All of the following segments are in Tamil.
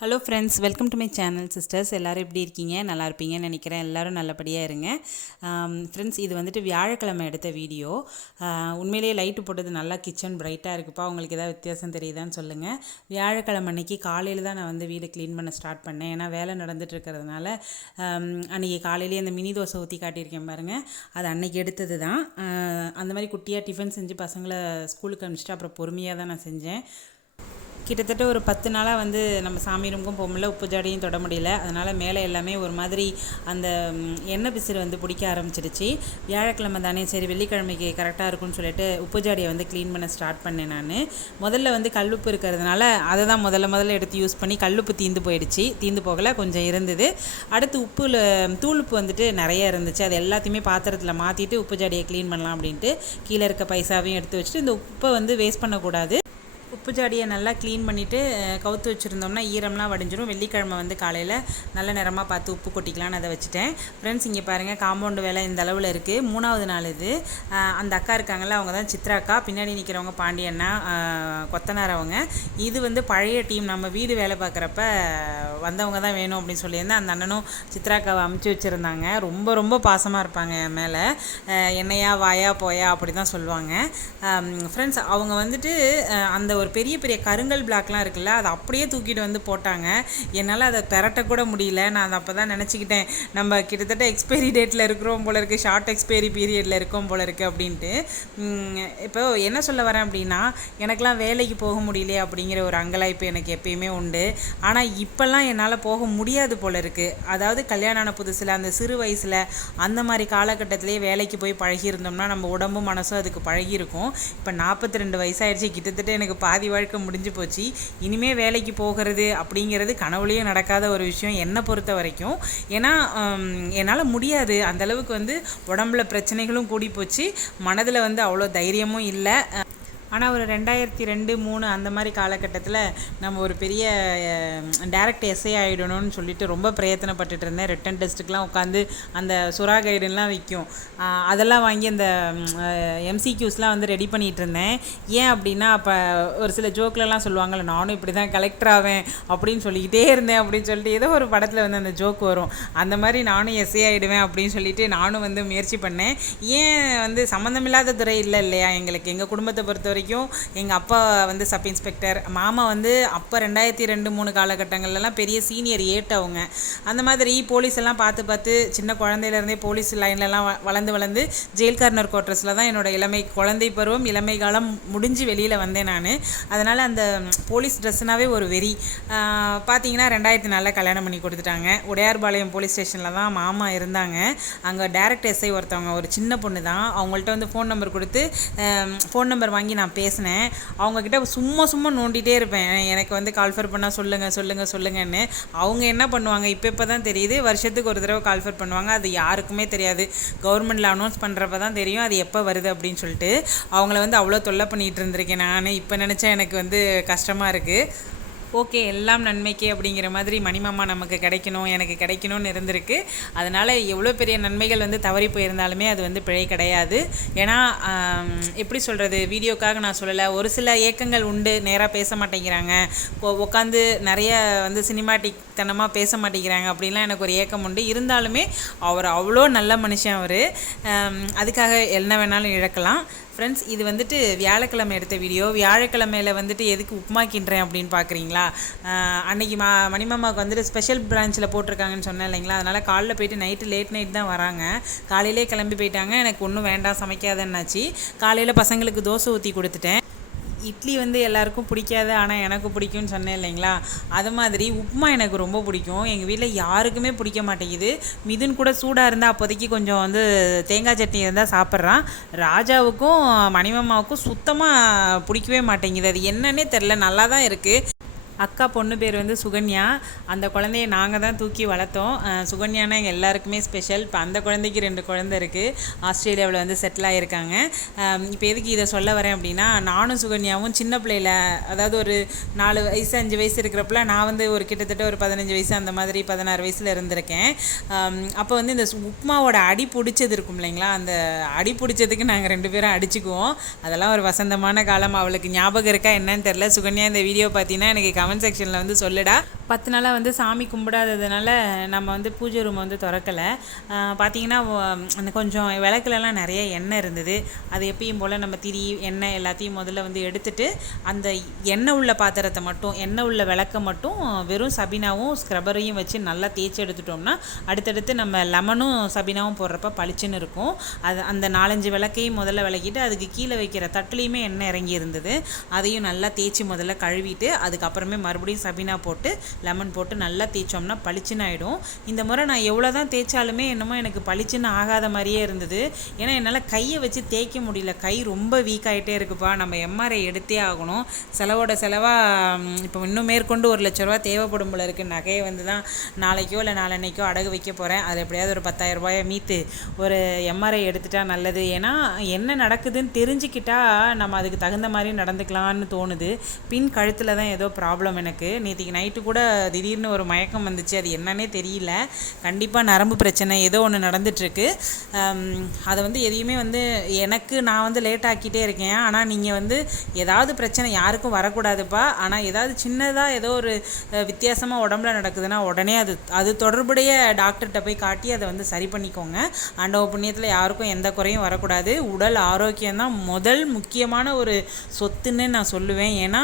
Hello friends welcome to my channel sisters எல்லோரும் எப்படி இருக்கீங்க? நல்லா இருப்பீங்கன்னு நினைக்கிறேன். எல்லோரும் நல்லபடியாக இருங்க. ஃப்ரெண்ட்ஸ் இது வந்துட்டு வியாழக்கிழமை எடுத்த வீடியோ. உண்மையிலேயே லைட்டு போட்டது நல்லா கிச்சன் பிரைட்டாக இருக்குப்பா. உங்களுக்கு எதாவது வித்தியாசம் தெரியுதான்னு சொல்லுங்கள் வியாழக்கிழமை அன்னைக்கு காலையில் தான் நான் வந்து வீடு க்ளீன் பண்ண ஸ்டார்ட் பண்ணேன். ஏன்னா வேலை நடந்துட்டு இருக்கிறதுனால அன்றைக்கி காலையிலேயே அந்த மினி தோசை ஊற்றி காட்டியிருக்கேன் பாருங்கள் அது அன்னைக்கு எடுத்தது தான். அந்த மாதிரி குட்டியாக டிஃபன் செஞ்சு பசங்களை ஸ்கூலுக்கு அனுப்பிச்சிட்டு அப்புறம் பொறுமையாக தான் நான் செஞ்சேன். கிட்டத்தட்ட ஒரு பத்து நாளாக வந்து நம்ம சாமி ரூமுக்கும் போக முடியல உப்பு ஜாடியும் தொட முடியல. அதனால் மேலே எல்லாமே ஒரு மாதிரி அந்த எண்ணெய் பிசிறு வந்து பிடிக்க ஆரம்பிச்சிடுச்சு. வியாழக்கிழமை தானே சரி வெள்ளிக்கிழமைக்கு கரெக்டாக இருக்கும்னு சொல்லிட்டு உப்பு ஜாடியை வந்து க்ளீன் பண்ண ஸ்டார்ட் பண்ணேன் நான். முதல்ல வந்து கல்லுப்பு இருக்கிறதுனால அதை தான் முதல்ல முதல்ல எடுத்து யூஸ் பண்ணி கல்லுப்பு தீந்து போயிடுச்சு. தீந்து போகலை கொஞ்சம் இருந்தது. அடுத்து உப்புல தூளுப்பு வந்துட்டு நிறைய இருந்துச்சு. அது எல்லாத்தையுமே பாத்திரத்தில் மாற்றிட்டு உப்பு ஜாடியை க்ளீன் பண்ணலாம் அப்படின்ட்டு கீழே இருக்க பைசாவையும் எடுத்து வச்சுட்டு இந்த உப்பை வந்து வேஸ்ட் பண்ணக்கூடாது. உப்பு ஜாடியை நல்லா க்ளீன் பண்ணிவிட்டு கவுத்து வச்சுருந்தோம்னா ஈரம்லாம் வடிஞ்சிரும். வெள்ளிக்கிழமை வந்து காலையில் நல்ல நேரமாக பார்த்து உப்பு கொட்டிக்கலாம்னு அதை வச்சுட்டேன். ஃப்ரெண்ட்ஸ் இங்கே பாருங்கள் காம்பவுண்டு வேலை இந்த அளவில் இருக்குது மூணாவது நாள் இது. அந்த அக்கா இருக்காங்கள்ல அவங்க தான் சித்ரா அக்கா. பின்னாடி நிற்கிறவங்க பாண்டியண்ணா கொத்தனார் அவங்க. இது வந்து பழைய டீம் நம்ம வீடு வேலை பார்க்குறப்ப வந்தவங்க தான் வேணும் அப்படின்னு சொல்லியிருந்தேன் அந்த அண்ணனும் சித்ரா அக்காவை அமுச்சு வச்சுருந்தாங்க. ரொம்ப ரொம்ப பாசமாக இருப்பாங்க என் மேலே. என்னையா வாயா போயா அப்படி தான் சொல்லுவாங்க ஃப்ரெண்ட்ஸ் அவங்க வந்துட்டு அந்த ஒரு பெரிய பெரிய கருங்கல் பிளாக்லாம் இருக்குல்ல அதை அப்படியே தூக்கிட்டு வந்து போட்டாங்க. என்னால் அதை பெரட்டக்கூட முடியல. நான் அதை அப்போ தான் நினச்சிக்கிட்டேன். நம்ம கிட்டத்தட்ட எக்ஸ்பைரி டேட்டில் இருக்கிறோம் போல இருக்குது ஷார்ட் எக்ஸ்பைரி பீரியடில் இருக்கோம் போல இருக்குது அப்படின்ட்டு. இப்போ என்ன சொல்ல வரேன் அப்படின்னா எனக்கெலாம் வேலைக்கு போக முடியலையே அப்படிங்கிற ஒரு அங்கலாய்ப்பு எனக்கு எப்பயுமே உண்டு. ஆனால் இப்போல்லாம் என்னால் போக முடியாது போல இருக்குது அதாவது கல்யாணம் ஆன புதுசில் அந்த சிறு வயசில் அந்த மாதிரி காலகட்டத்திலேயே வேலைக்கு போய் பழகியிருந்தோம்னா நம்ம உடம்பும் மனசும் அதுக்கு பழகியிருக்கும். இப்போ நாற்பத்தி ரெண்டு வயசாயிடுச்சு கிட்டத்தட்ட எனக்கு பாதி வாழ்க்கை முடிஞ்சு போச்சு. இனிமே வேலைக்கு போகிறது அப்படிங்கிறது கனவுலேயும் நடக்காத ஒரு விஷயம் என்னை பொறுத்த வரைக்கும். ஏன்னா என்னால் முடியாது. அந்த அளவுக்கு வந்து உடம்புல பிரச்சனைகளும் கூடி போச்சு. மனதில் வந்து அவ்வளோ தைரியமும் இல்லை. ஆனால் ஒரு ரெண்டாயிரத்தி ரெண்டு மூணு அந்த மாதிரி காலகட்டத்தில் நம்ம ஒரு பெரிய டேரக்ட் எஸ்ஐ ஆகிடணும்னு சொல்லிட்டு ரொம்ப பிரயத்தனப்பட்டுட்டு இருந்தேன். ரிட்டன் டெஸ்ட்டுக்கெலாம் உட்காந்து அந்த சுறா கைடுலாம் விற்கும் அதெல்லாம் வாங்கி அந்த எம்சிக்யூஸ்லாம் வந்து ரெடி பண்ணிகிட்டு இருந்தேன். ஏன் அப்படின்னா அப்போ ஒரு சில ஜோக்லலாம் சொல்லுவாங்கள்ல நானும் இப்படி தான் கலெக்டர் ஆவேன் அப்படின்னு சொல்லிக்கிட்டே இருந்தேன் அப்படின்னு சொல்லிட்டு ஏதோ ஒரு படத்தில் வந்து அந்த ஜோக் வரும். அந்த மாதிரி நானும் எஸ்ஐ ஆகிடுவேன் அப்படின்னு சொல்லிட்டு நானும் வந்து முயற்சி பண்ணேன். ஏன் வந்து சம்மந்தமில்லாத துறை இல்லை இல்லையா எங்களுக்கு? எங்கள் குடும்பத்தை பொறுத்தவரை வரைக்கும் எங்கள் அப்பா வந்து சப் இன்ஸ்பெக்டர். மாமா வந்து அப்போ ரெண்டாயிரத்தி ரெண்டு மூணு காலகட்டங்கள்லாம் பெரிய சீனியர் ஏட் அவங்க. அந்த மாதிரி போலீஸ் எல்லாம் பார்த்து பார்த்து சின்ன குழந்தையிலேருந்தே போலீஸ் லைன்லலாம் வளர்ந்து வளர்ந்து ஜெயில் கார்னர் குவார்ட்டர்ஸில் தான் என்னோட இளமை குழந்தை பருவம் இளமை காலம் முடிஞ்சு வெளியில் வந்தேன் நான். அதனால் அந்த போலீஸ் ட்ரெஸ்ஸுனாவே ஒரு வெறி. பார்த்தீங்கன்னா ரெண்டாயிரத்தி நாலில் கல்யாணம் பண்ணி கொடுத்துட்டாங்க. உடையார்பாளையம் போலீஸ் ஸ்டேஷனில் தான் மாமா இருந்தாங்க. அங்கே டேரக்ட் எஸ்ஐ ஒருத்தவங்க ஒரு சின்ன பொண்ணு தான். அவங்கள்ட்ட வந்து ஃபோன் நம்பர் கொடுத்து ஃபோன் நம்பர் வாங்கி நான் பேசினேன். அவங்கக்கிட்ட சும்மா சும்மா நோண்டிகிட்டே இருப்பேன். எனக்கு வந்து கால்ஃபர் பண்ணால் சொல்லுங்கள் சொல்லுங்கள் சொல்லுங்கன்னு. அவங்க என்ன பண்ணுவாங்க? இப்போ இப்போ தான் தெரியுது. வருஷத்துக்கு ஒரு தடவை கால்ஃபர் பண்ணுவாங்க. அது யாருக்குமே தெரியாது. கவர்மெண்ட்டில் அனௌன்ஸ் பண்ணுறப்ப தான் தெரியும். அது எப்போ வருது அப்படின்னு சொல்லிட்டு. அவங்கள வந்து அவ்வளோ தொல்லை பண்ணிகிட்டு இருந்திருக்கேன் நான். இப்போ நினச்சா எனக்கு வந்து கஷ்டமாக இருக்குது ஓகே எல்லாம் நன்மைக்கே அப்படிங்கிற மாதிரி மணிமாமா நமக்கு கிடைக்கணும். எனக்கு கிடைக்கணும்னு இருந்திருக்கு. அதனால் எவ்வளோ பெரிய நன்மைகள் வந்து தவறி போயிருந்தாலுமே அது வந்து பிழை கிடையாது. ஏன்னா எப்படி சொல்கிறது வீடியோக்காக நான் சொல்லலை. ஒரு சில ஏக்கங்கள் உண்டு நேராக பேச மாட்டேங்கிறாங்க. உட்காந்து நிறைய வந்து சினிமாட்டிக் தனமாக பேச மாட்டேங்கிறாங்க அப்படின்லாம் எனக்கு ஒரு ஏக்கம் உண்டு. இருந்தாலுமே அவர் அவ்வளோ நல்ல மனுஷன் அவர். அதுக்காக என்ன வேணாலும் இழக்கலாம். ஃப்ரெண்ட்ஸ் இது வந்துட்டு வியாழக்கிழமை எடுத்த வீடியோ. வியாழக்கிழமையில் வந்துட்டு எதுக்கு உப்புமா கிண்டுறேன் அப்படின்னு பார்க்குறீங்களா அன்னைக்கு மா மணிமாமாவுக்கு வந்துட்டு ஸ்பெஷல் பிரான்ச்சில் போட்டிருக்காங்கன்னு சொன்னேன் இல்லைங்களா? அதனால் காலைல போயிட்டு நைட்டு லேட் நைட் தான் வராங்க. காலையிலே கிளம்பி போயிட்டாங்க. எனக்கு ஒன்றும் வேண்டாம் சமைக்காதன்னாச்சு. காலையில் பசங்களுக்கு தோசை ஊற்றி கொடுத்துட்டேன். இட்லி வந்து எல்லாருக்கும் பிடிக்காது ஆனால் எனக்கு பிடிக்கும்னு சொன்னேன் இல்லைங்களா? அது மாதிரி உப்புமா எனக்கு ரொம்ப பிடிக்கும். எங்கள் வீட்டில் யாருக்குமே பிடிக்க மாட்டேங்குது. மிதுன் கூட சூடாக இருந்தால் அப்போதைக்கு கொஞ்சம் வந்து தேங்காய் சட்னி இருந்தால் சாப்பிட்றான். ராஜாவுக்கும் மணிமாமாவுக்கும் சுத்தமாக பிடிக்கவே மாட்டேங்குது. அது என்னன்னே தெரில நல்லா தான் இருக்குது அக்கா பொண்ணு பேர் வந்து சுகன்யா. அந்த குழந்தைய நாங்கள் தான் தூக்கி வளர்த்தோம். சுகன்யானா எங்கள் எல்லாருக்குமே ஸ்பெஷல் இப்போ அந்த குழந்தைக்கு ரெண்டு குழந்தை இருக்குது ஆஸ்திரேலியாவில் வந்து செட்டில் ஆகியிருக்காங்க இப்போ எதுக்கு இதை சொல்ல வரேன் அப்படின்னா நானும் சுகன்யாவும் சின்ன பிள்ளையில அதாவது ஒரு நாலு வயசு அஞ்சு வயசு இருக்கிறப்பல நான் வந்து ஒரு கிட்டத்தட்ட ஒரு பதினஞ்சு வயசு அந்த மாதிரி பதினாறு வயசில் இருந்திருக்கேன். அப்போ வந்து இந்த உப்மாவோட அடி பிடிச்சது இருக்கும் இல்லைங்களா? அந்த அடி பிடிச்சதுக்கு நாங்கள் ரெண்டு பேரும் அடிச்சுக்குவோம். அதெல்லாம் ஒரு வசந்தமான காலம். அவளுக்கு ஞாபகம் இருக்கா என்னன்னு தெரில சுகன்யா இந்த வீடியோ பார்த்தீங்கன்னா எனக்கு கமெண்ட் செக்ஷனில் வந்து சொல்லுடா. பத்து நாளாக வந்து சாமி கும்பிடாததுனால நம்ம வந்து பூஜை ரூமை வந்து திறக்கலை. பார்த்தீங்கன்னா அந்த கொஞ்சம் விளக்குலலாம் நிறைய எண்ணெய் இருந்தது. அது எப்பயும் போல் நம்ம திரி எண்ணெய் எல்லாத்தையும் முதல்ல வந்து எடுத்துட்டு அந்த எண்ணெய் உள்ள பாத்திரத்தை மட்டும் எண்ணெய் உள்ள விளக்க மட்டும் வெறும் சபினாவும் ஸ்க்ரப்பரையும் வச்சு நல்லா தேய்ச்சி எடுத்துட்டோம்னா அடுத்தடுத்து நம்ம லெமனும் சபினாவும் போடுறப்ப பளிச்சுன்னு இருக்கும். அது அந்த நாலஞ்சு விளக்கையும் முதல்ல விளக்கிட்டு அதுக்கு கீழே வைக்கிற தட்டுலேயுமே எண்ணெய் இறங்கி இருந்தது. அதையும் நல்லா தேய்ச்சி முதல்ல கழுவிட்டு அதுக்கப்புறமே மறுபடியும் சபினா போட்டு லெமன் போட்டு நல்லா தேய்ச்சோம்னா பளிச்சுன்னு ஆகிடும் இந்த முறை நான் எவ்வளோ தான் தேய்ச்சாலுமே என்னமோ எனக்கு பளிச்சுன்னு ஆகாத மாதிரியே இருந்தது. ஏன்னா என்னால் கையை வச்சு தேய்க்க முடியல. கை ரொம்ப வீக் ஆகிட்டே இருக்குப்பா. நம்ம எம்ஆர்ஐ எடுத்தே ஆகணும். செலவோட செலவாக இப்போ இன்னும் மேற்கொண்டு ஒரு லட்ச ரூபா தேவைப்படும் போல இருக்குது நகையை வந்து தான் நாளைக்கோ இல்லை நாளன்னைக்கோ அடகு வைக்க போகிறேன் அது எப்படியாவது ஒரு பத்தாயிரம் ரூபாயை மீத்து ஒரு எம்ஆர்ஐ எடுத்துட்டா நல்லது. ஏன்னா என்ன நடக்குதுன்னு தெரிஞ்சுக்கிட்டா நம்ம அதுக்கு தகுந்த மாதிரி நடந்துக்கலாம்னு தோணுது. பின் கழுத்தில் தான் ஏதோ ப்ராப்ளம் எனக்கு. நேற்றுக்கு நைட்டு கூட திடீர்னு ஒரு மயக்கம் வந்துச்சு. அது என்னன்னே தெரியல. கண்டிப்பாக நரம்பு பிரச்சனை ஏதோ ஒன்று நடந்துட்டுருக்கு. அதை வந்து எதையுமே வந்து எனக்கு நான் வந்து லேட் ஆக்கிட்டே இருக்கேன். ஆனால் நீங்கள் வந்து ஏதாவது பிரச்சனை யாருக்கும் வரக்கூடாதுப்பா. ஆனால் ஏதாவது சின்னதாக ஏதோ ஒரு வித்தியாசமாக உடம்புல நடக்குதுன்னா உடனே அது அது தொடர்புடைய டாக்டர்கிட்ட போய் காட்டி அதை வந்து சரி பண்ணிக்கோங்க. ஆண்டவ புண்ணியத்தில் யாருக்கும் எந்த குறையும் வரக்கூடாது. உடல் ஆரோக்கியம் தான் முதல் முக்கியமான ஒரு சொத்துன்னு நான் சொல்லுவேன். ஏன்னா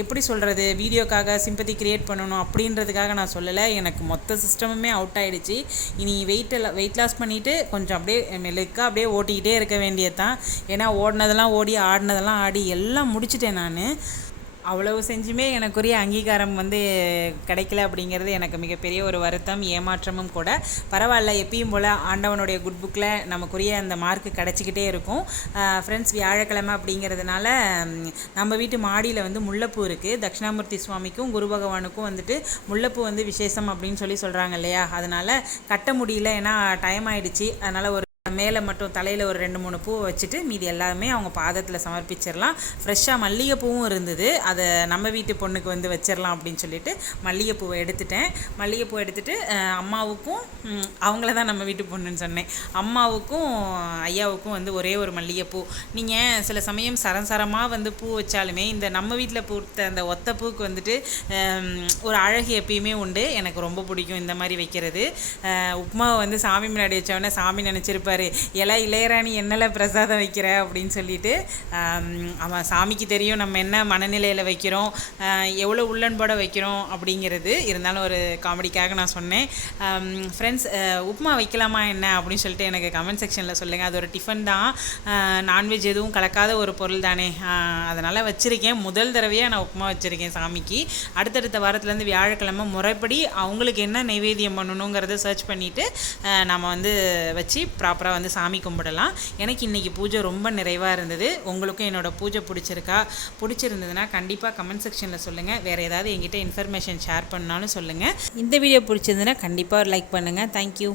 எப்படி சொல்கிறது வீடியோக்காக சிம்பத்தி க்ரியேட் பண்ணணும் அப்படின்றதுக்காக நான் சொல்லலை. எனக்கு மொத்த சிஸ்டமுமே அவுட் ஆகிடுச்சு இனி வெயிட் வெயிட் லாஸ் பண்ணிவிட்டு கொஞ்சம் அப்படியே மெலுக்காக அப்படியே ஓட்டிக்கிட்டே இருக்க வேண்டியது தான் ஏன்னா ஓடினதெல்லாம் ஓடி ஆடினதெல்லாம் ஆடி எல்லாம் முடிச்சிட்டேன் நான். அவ்வளவு செஞ்சுமே எனக்குரிய அங்கீகாரம் வந்து கிடைக்கல அப்படிங்கிறது எனக்கு மிகப்பெரிய ஒரு வருத்தம் ஏமாற்றமும் கூட. பரவாயில்ல எப்பயும் போல் ஆண்டவனுடைய குட் புக்கில் நமக்குரிய அந்த மார்க் கிடச்சிக்கிட்டே இருக்கும். ஃப்ரெண்ட்ஸ் வியாழக்கிழமை அப்படிங்கிறதுனால நம்ம வீட்டு மாடியில் வந்து முல்லைப்பூ இருக்குது தட்சிணாமூர்த்தி சுவாமிக்கும் குரு பகவானுக்கும் வந்துட்டு முல்லைப்பூ வந்து விசேஷம் அப்படின்னு சொல்லி சொல்கிறாங்க இல்லையா? அதனால் கட்ட முடியல. ஏன்னா டைம் ஆகிடுச்சி அதனால் ஒரு மேலே மட்டும் தலையில் ஒரு ரெண்டு மூணு பூ வச்சுட்டு மீதி எல்லாமே அவங்க பாதத்தில் சமர்ப்பிச்சிடலாம் ஃப்ரெஷ்ஷாக மல்லிகைப்பூவும் இருந்தது. அதை நம்ம வீட்டு பொண்ணுக்கு வந்து வச்சிடலாம் அப்படின்னு சொல்லிட்டு மல்லிகைப்பூவை எடுத்துட்டேன். மல்லிகைப்பூ எடுத்துகிட்டு அம்மாவுக்கும் அவங்கள தான் நம்ம வீட்டு பொண்ணுன்னு சொன்னேன். அம்மாவுக்கும் ஐயாவுக்கும் வந்து ஒரே ஒரு மல்லிகைப்பூ. நீங்கள் சில சமயம் சரசரமாக வந்து பூ வச்சாலுமே இந்த நம்ம வீட்டில் பூத்த அந்த ஒத்த பூக்கு வந்துட்டு ஒரு அழகு எப்பயுமே உண்டு. எனக்கு ரொம்ப பிடிக்கும் இந்த மாதிரி வைக்கிறது. உப்மாவை வந்து சாமி முன்னாடி வச்சவொடனே சாமி நினச்சிருப்பார். எல்லாம் இளையராணி என்னெல்லாம் பிரசாதம் வைக்கிற? அப்படின்னு சொல்லிட்டு அவன் சாமிக்கு தெரியும் நம்ம என்ன மனநிலையில் வைக்கிறோம் எவ்வளோ உள்ளன்போட வைக்கிறோம் அப்படிங்கிறது. இருந்தாலும் ஒரு காமெடிக்காக நான் சொன்னேன். ஃப்ரெண்ட்ஸ் உப்புமா வைக்கலாமா என்ன? அப்படின்னு சொல்லிட்டு எனக்கு கமெண்ட் செக்ஷனில் சொல்லுங்கள் அது ஒரு டிஃபன் தான். நான்வெஜ் எதுவும் கலக்காத ஒரு பொருள் தானே. அதனால் வச்சுருக்கேன். முதல் தடவையாக நான் உப்புமா வச்சுருக்கேன் சாமிக்கு. அடுத்தடுத்த வாரத்துலேருந்து வியாழக்கிழமை முறைப்படி அவங்களுக்கு என்ன நைவேத்தியம் பண்ணணுங்கிறத சர்ச் பண்ணிவிட்டு நம்ம வந்து வச்சு ப்ராப்பராக வந்து சாமி கும்பிடலாம். எனக்கு இன்றைக்கி பூஜை ரொம்ப நிறைவாக இருந்தது. உங்களுக்கும் என்னோடய பூஜை பிடிச்சிருக்கா பிடிச்சிருந்ததுன்னா கண்டிப்பாக கமெண்ட் செக்ஷனில் சொல்லுங்கள் வேறு ஏதாவது எங்கிட்ட இன்ஃபர்மேஷன் ஷேர் பண்ணாலும் சொல்லுங்கள் இந்த வீடியோ பிடிச்சிருந்ததுன்னா கண்டிப்பாக லைக் பண்ணுங்கள் தேங்க்யூ